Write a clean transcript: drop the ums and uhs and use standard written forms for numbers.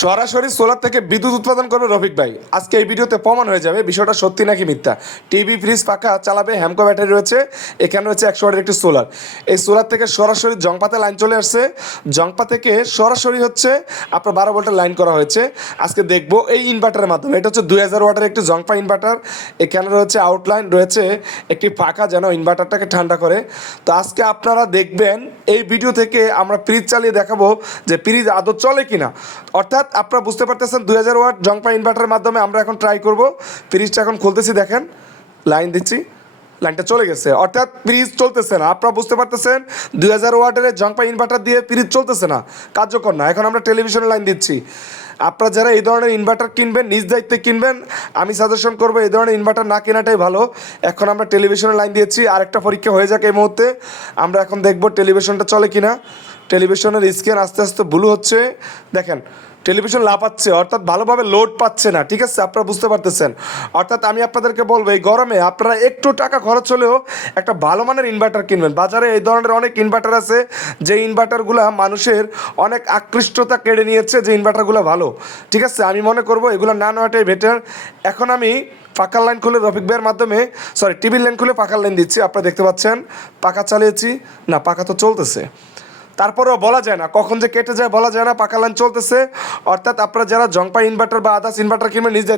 সরাসরি সোলার থেকে বিদ্যুৎ উৎপাদন করবে রফিক ভাই। আজকে এই ভিডিওতে প্রমাণ হয়ে যাবে বিষয়টা সত্যি নাকি মিথ্যা। টিভি, ফ্রিজ, পাখা চালাবে, হ্যামকো ব্যাটারি রয়েছে, এখানে রয়েছে 100 ওয়াটের একটি সোলার। এই সোলার থেকে সরাসরি জংপাতে লাইন চলে আসছে, জংপা থেকে সরাসরি হচ্ছে আপনার 12 ভোল্টের লাইন করা হয়েছে। আজকে দেখবো এই ইনভার্টারের মাধ্যমে। এটা হচ্ছে 2000 ওয়াটের একটি জংপা ইনভার্টার। এখানে রয়েছে আউটলাইন, রয়েছে একটি পাখা যেন ইনভার্টারটাকে ঠান্ডা করে। তো আজকে আপনারা দেখবেন এই ভিডিও থেকে আমরা ফ্রিজ চালিয়ে দেখাবো যে ফ্রিজ আদৌ চলে কিনা। অর্থাৎ আপনারা বুঝতে পারতেছেন 2000 ওয়াট জংপা ইনভার্টারের মাধ্যমে আমরা এখন ট্রাই করব। ফ্রিজটা এখন খুলতেছি, দেখেন লাইন দিচ্ছি, লাইনটা চলে গেছে, অর্থাৎ ফ্রিজ চলতেছে না। আপনারা বুঝতে পারতেছেন 2000 ওয়াটের জংপা ইনভার্টার দিয়ে ফ্রিজ চলতেছে না, কার্যকর না। এখন আমরা টেলিভিশনের লাইন দিচ্ছি। আপনারা যারা এই ধরনের ইনভার্টার কিনবেন, নিজ দায়িত্বে কিনবেন, আমি সাজেশন করবো এই ধরনের ইনভার্টার না কেনাটাই ভালো। এখন আমরা টেলিভিশনের লাইন দিয়েছি, আরেকটা পরীক্ষা হয়ে যাক এই মুহূর্তে। আমরা এখন দেখব টেলিভিশনটা চলে কিনা। টেলিভিশনের স্ক্রিন আস্তে আস্তে ব্লু হচ্ছে, দেখেন টেলিভিশন লাফাচ্ছে, অর্থাৎ ভালোভাবে লোড পাচ্ছে না। ঠিক আছে, আপনারা বুঝতে পারতেছেন। অর্থাৎ আমি আপনাদেরকে বলবো এই গরমে আপনারা একটু টাকা খরচ হলেও একটা ভালো মানের ইনভার্টার কিনবেন। বাজারে এই ধরনের অনেক ইনভার্টার আছে, যে ইনভার্টারগুলো মানুষের অনেক আকৃষ্টতা কেড়ে নিয়েছে, যে ইনভার্টারগুলো ভালো। ঠিক আছে, আমি মনে করবো এগুলো না নেওয়াটাই বেটার। এখন আমি পাখার লাইন খুলে রফিক ভাইয়ের মাধ্যমে, টিভির লাইন খুলে পাখার লাইন দিচ্ছি। আপনারা দেখতে পাচ্ছেন পাখা চালিয়েছি, না পাখা তো চলতেছে, তারপরেও বলা যায় না কখন যে কেটে যায়, বলা যায় না। পাকা লাইন চলতেছে। অর্থাৎ আপনারা যারা জংপা ইনভার্টার বা আদার্স ইনভার্টার কিনবেন নিজে